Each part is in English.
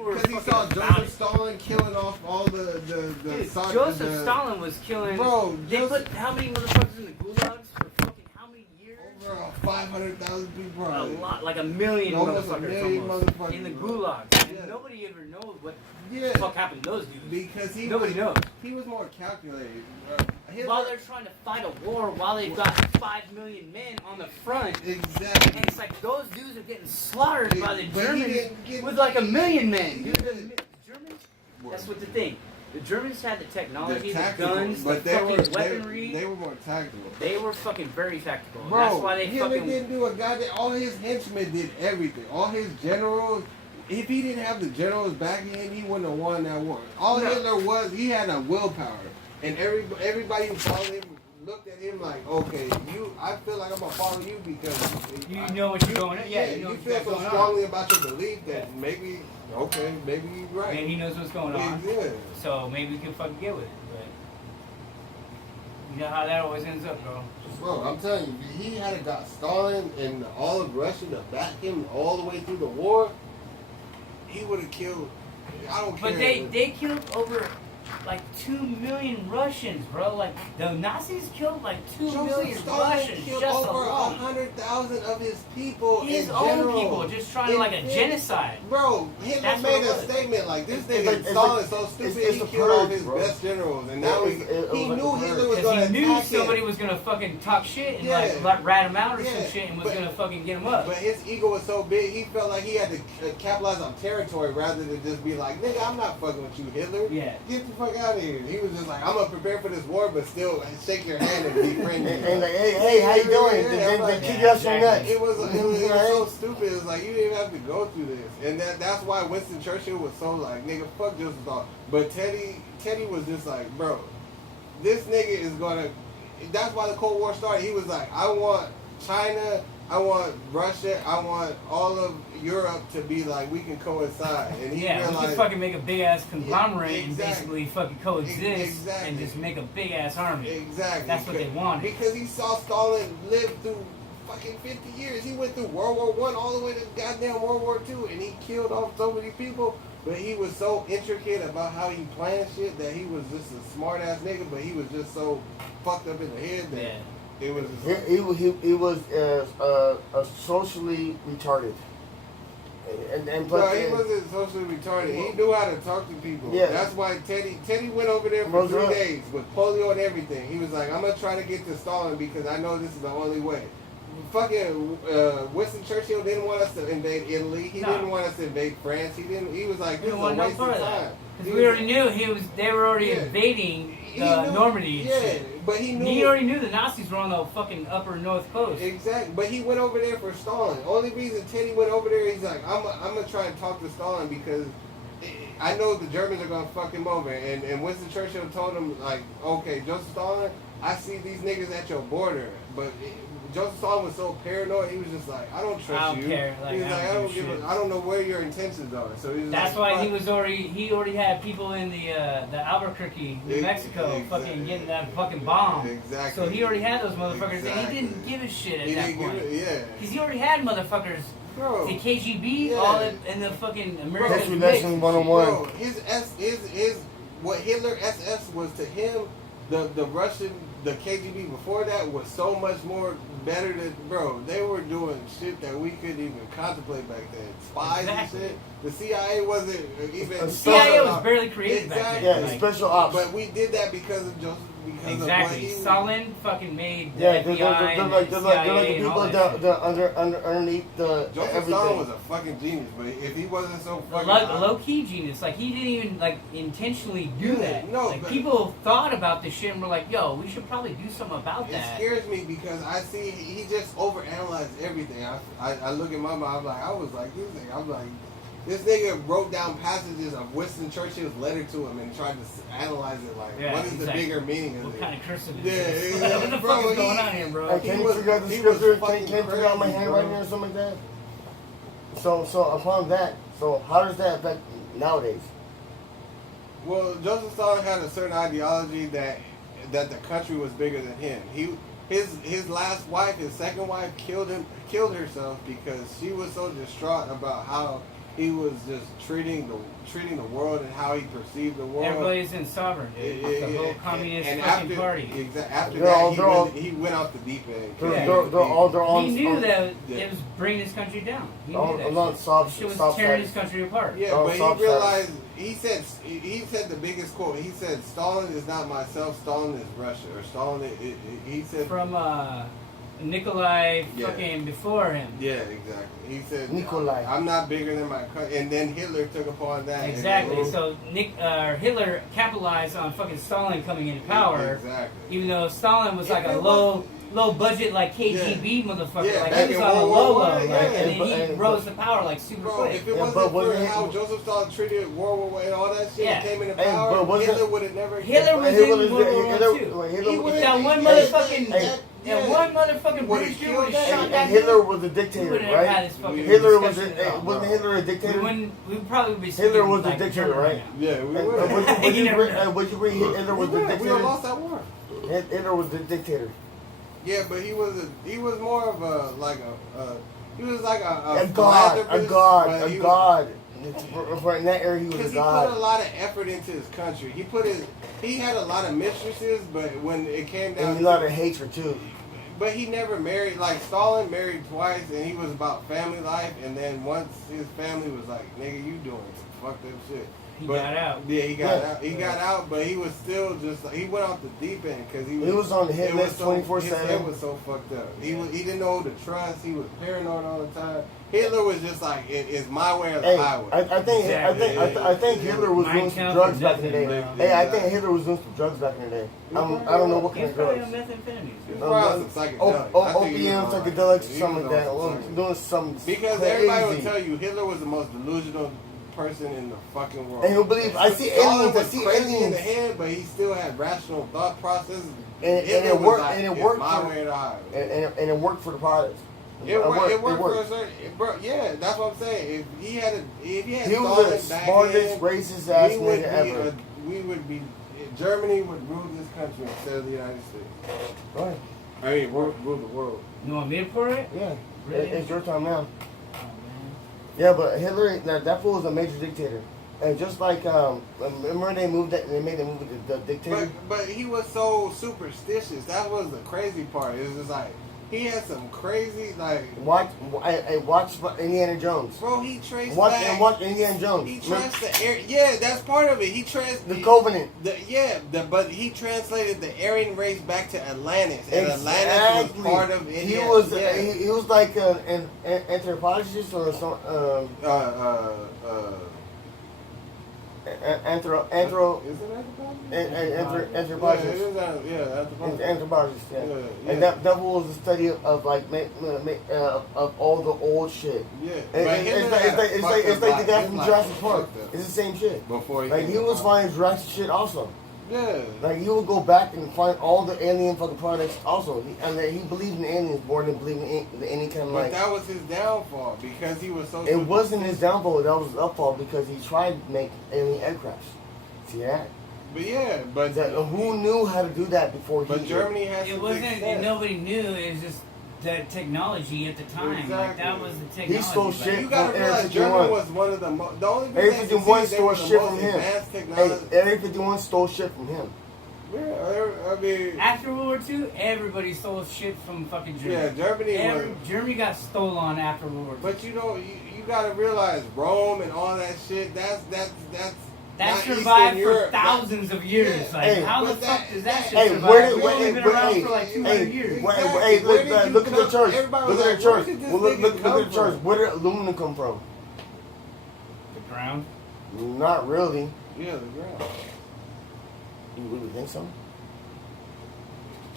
were because he saw Joseph Stalin killing off all the Dude, Joseph Stalin was killing. Bro, they put how many motherfuckers in the gulags for fucking how many years? Over 500,000 people. A lot, like a million almost motherfuckers. a million motherfuckers in the bro. gulags. And Yeah. nobody ever knows what Yeah. the fuck happened to those dudes. Because Nobody knows. He was more calculated. While they're trying to fight a war, while they've got 5 million men on the front, Exactly. and it's like those dudes are getting slaughtered by the But he Germans didn't get- with like a million men. Dude, Yeah. the Germans, that's what the thing. The Germans had the technology, the tactical, guns, but the fucking weaponry. They were more tactical. They were fucking very tactical. Bro, That's why they Hitler fucking. didn't do a goddamn. All his henchmen did everything. All his generals. If he didn't have the generals backing him, he wouldn't have won that war. All No. Hitler was, he had a willpower, and everybody who followed him looked at him like, okay, I feel like I'm gonna follow you because You know what you're going on. Yeah, you know you what feel you're so going on. strongly about your belief that maybe, okay, maybe you're right. And he knows what's going on. Yeah. So maybe we can fucking get with it. But you know how that always ends up, bro. Bro, I'm telling you, if he had got Stalin and all of Russia to back him all the way through the war, he would have killed. I don't care. But they killed over like 2 million Russians, bro. Like the Nazis killed like 2 million Stalin Russians killed just over alone. 100,000 of his people. His in own general. people, just trying to like a genocide. Bro, Hitler That's made what it a was. statement like this It's nigga like- Stalin so stupid it's he a killed all purge, his bro. best generals, and now It he was knew like a Hitler was Because going he to knew attack somebody him. was gonna fucking talk shit and Yeah. like rat him out or Yeah, some shit and was but- gonna fucking get him up. But his ego was so big, he felt like he had to capitalize on territory rather than just be like, nigga, I'm not fucking with you, Hitler. Yeah. Get the fuck out of here. He was just like, I'm gonna prepare for this war, but still shake your hand and be friendly. And like, hey, how you doing? Yeah, I'm They like, kick yeah, you out your exactly. nuts. It was so stupid. It's like you didn't even have to go through this, and that's why Winston Churchill was so like, nigga, fuck Joseph Stalin. But Teddy was just like, bro, this nigga is gonna. That's why the Cold War started. He was like, I want China, I want Russia, I want all of Europe to be like, we can coincide. And he Yeah, we realized, could fucking make a big ass conglomerate and exactly. basically fucking coexist Exactly. and just make a big ass army. exactly. That's what they wanted. Because he saw Stalin live through fucking 50 years. He went through World War I all the way to goddamn World War II, and he killed off so many people. But he was so intricate about how he planned shit that he was just a smart ass nigga. But he was just so fucked up in the head that Yeah. it was. He was socially retarded. And No, plus, he wasn't socially retarded. He knew how to talk to people. Yeah. That's why Teddy went over there for Roosevelt. 3 days with polio and everything. He was like, I'm gonna try to get to Stalin because I know this is the only way. Fucking Winston Churchill didn't want us to invade Italy. He No. didn't want us to invade France. He was like, We this is don't a want no waste part of of time. that. He Because we was- already knew they were already Yeah. invading he knew- Normandy and Yeah, shit. but he knew. He already knew the Nazis were on the fucking upper north coast. Exactly, but he went over there for Stalin. Only reason Teddy went over there, he's like, I'm gonna try and talk to Stalin because I know the Germans are gonna fuck him over. And Winston Churchill told him like, okay, Joseph Stalin, I see these niggas at your border, but Joseph Stalin was so paranoid. He was just like, I don't trust I don't you. care, like, He was I like, don't give a shit. I don't know where your intentions are. So he was That's like, why fuck. he already had people in the Albuquerque, New Mexico, Exactly. fucking getting that fucking bomb. Exactly. So he already had those motherfuckers, and Exactly. he didn't give a shit at He that didn't give point. it- yeah. Because he already had motherfuckers, Bro. the KGB, Yeah. all in the fucking American History mix. lesson 101. Bro, his what Hitler SS was to him, the Russian, the KGB before that was so much more better than, bro, they were doing shit that we couldn't even contemplate back then. Spies Exactly. and shit. The CIA wasn't even. The CIA was barely created back Exactly. then. Yeah, Like, special ops. But we did that because of Joseph. Because exactly. of what he Stalin fucking made the Yeah, FBI they're and like the the CIA and all people that shit. underneath the Joseph everything. Stalin was a fucking genius, but if he wasn't so A fucking low key genius. Like he didn't even like intentionally do Yeah, that. no, like but- people thought about this shit and were like, "Yo, we should probably do something about It that." scares me because I see he just overanalyzed everything. I look at my mom, I was like, this nigga wrote down passages of Winston Churchill's letter to him and tried to analyze it like, Yeah, what is he's the like, bigger meaning of What it? kind of cursive is Yeah, this? yeah, What the bro, fuck is he- going on here, bro? Hey, can He you was- figure out the he was scripture? fucking Can you figure out my crazy, handwriting bro. or something like that? So upon that, so how does that affect nowadays? Well, Joseph Stalin had a certain ideology that the country was bigger than him. His last wife, his second wife, killed herself because she was so distraught about how he was just treating the world and how he perceived the world. Everybody's in sovereign, dude. The whole communist fucking party. After They're that, all- he went off the deep end. They're all He knew that Yeah. it was bringing his country down. He knew all that on shit. soft Shit was soft tearing sides. his country apart. Yeah, Oh, but soft he realized he said the biggest quote. He said, "Stalin is not myself. Stalin is Russia." Or Stalin. He said From Nikolai Yeah. fucking before him. Yeah, exactly. He said, Nikolai. I'm not bigger than my country. And then Hitler took upon that. and Exactly. then- So Hitler capitalized on fucking Stalin coming into power, Exactly. even though Stalin was If like a it low budget like KGB motherfucker. Yeah, like back he was in on a World low War low, I, like, yeah. and then he But- rose to power like super Bro, quick. if it Yeah, wasn't but for wasn't how it- Joseph Stalin treated World War I and all that shit Yeah. came into Hey, power, but wasn't- Hitler would have never... Hitler was Hitler in was- World War Hitler- II. Hitler- He Hitler- would've- That one Hey, motherfucking, hey, that one motherfucking Would've British dude killed would that have shot And that Hitler dude. was a We dictator, wouldn't have had right? this fucking Hitler was discussion at all, wasn't bro. Hitler a We dictator? wouldn't. We would probably be Hitler speaking was the like dictator, German right? now. Yeah, we And would have. You never know. would you agree Hitler was the We would have dictator? lost that war. Hitler was the dictator. Yeah, but he was more of a he was like A god, a philanthropist, god, but a he was- god. For in that era, he was Because a he put a god. lot of effort into his country. He had a lot of mistresses, but when it came down, And a lot of hatred too. but he never married. Like Stalin married twice, and he was about family life. And then once his family was like, "Nigga, you doing some fucked up shit." He But- got out. Yeah, he got Yeah. out. He got out, but he was still just he went off the deep end because He was on the hit it was list so- 24/7. His head was so fucked up. He didn't know who to trust. He was paranoid all the time. Hitler was just like, it's my way or the Hey, highway. I think Hitler was Mein doing some Kampf drugs or back in the day. nothing, Hey, I bro. think Hitler was doing some drugs back in the day. Yeah, I don't know what He kind was of probably drugs. on methamphetamines. He was probably on some psychedelics. I think he was Opium, on, like, psychedelics, he something was like that. on Well, some doing some Because crazy. everybody will tell you Hitler was the most delusional person in the fucking world. And he'll believe- I see Stalin aliens, I was see crazy in aliens. the head, but he still had rational thought processes. And Hitler it was worked. like, And it it's worked. my For, way or the highway. and it worked for the pilots. It worked for a certain, bro. Yeah, that's what I'm saying. If he had He was Stalin the back smartest, in, racist ass we would nigga be ever. Germany would rule this country instead of the United States. Right. I mean, rule the world. You want me to pour it? Yeah. Really? It's your time now. Oh man. Yeah, but Hitler, that fool was a major dictator. And just like, remember they made the movie The Dictator? But he was so superstitious. That was the crazy part. It was just like he had some crazy like. Watch Indiana Jones. Bro, he traced Watch back. Indiana Jones. He traced the air. Yeah, that's part of it. He traced The Covenant. But he translated the Aryan race back to Atlantis, and Atlantis was part of India. He was like an anthropologist or some Is it anthropologist. anthropologist. Anthropologist, yeah. Yeah. And that was the study of like of all the old shit. Yeah, And but it's like the guy from Jurassic Park. It's the same shit. Before Like he was finding Jurassic shit also. Yeah. Like he would go back and find all the alien fucking products also. And that he believed in aliens more than believing in any kind of But like. that was his downfall because he was so. It wasn't his downfall. That was his upfall because he tried to make alien aircrafts. See that? But yeah, but Who knew how to do that before he? But Germany had It some wasn't. success. And nobody knew. It was just the technology at the time. Like Exactly. that was the technology. He stole like, shit. You gotta Area realize 51. Germany was one of the the only Area reason 51 they stole were the shit most from him. advanced Hey, technology. Area 51 stole shit from him. Yeah, I mean, After World War II, everybody stole shit from fucking Germany. yeah, Germany was. Germany got stolen after World War II. But you know, you gotta realize Rome and all that shit. That's That not survived Eastern for Europe. thousands of years. Yeah. Like, Hey, how the but fuck that- does that shit Hey, survive? where did- We've where- only been where- around hey, for like 200 years. Exactly. Hey, Where did you look at the come- church. everybody Look was at like, the church. where did this Look nigga at the come church. from? Where did aluminum come from? The ground. Not really. Yeah, the ground. You really think so?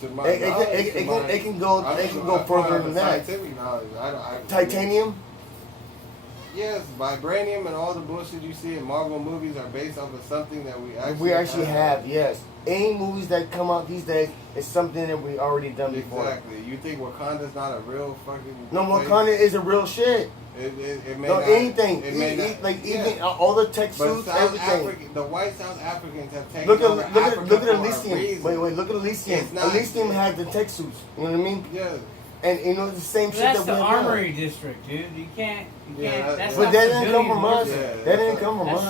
To my It knowledge, to my- can go I don't can know, go I further don't than have that. Scientific knowledge. Titanium. Yes, vibranium and all the bullshit you see in Marvel movies are based off of something that we actually have, yes. Any movies that come out these days is something that we already done before. Exactly. You think Wakanda's not a real fucking? No, place? Wakanda is a real shit. It may No, not. anything. It may not. Like yeah. even all the tech But suits, South everything. Africa, the white South Africans have taken Look over at Africa look at for a Elysium. reason. Wait, look at Elysium. It's not- Elysium had the tech suits. You know what I mean? Yeah. And you know, it's the same shit That's that the we have now. Armory District, dude. You can't. Yeah, That's yeah. But not that didn't come civilian from us. warfare. Yeah, That didn't that's come from That's us.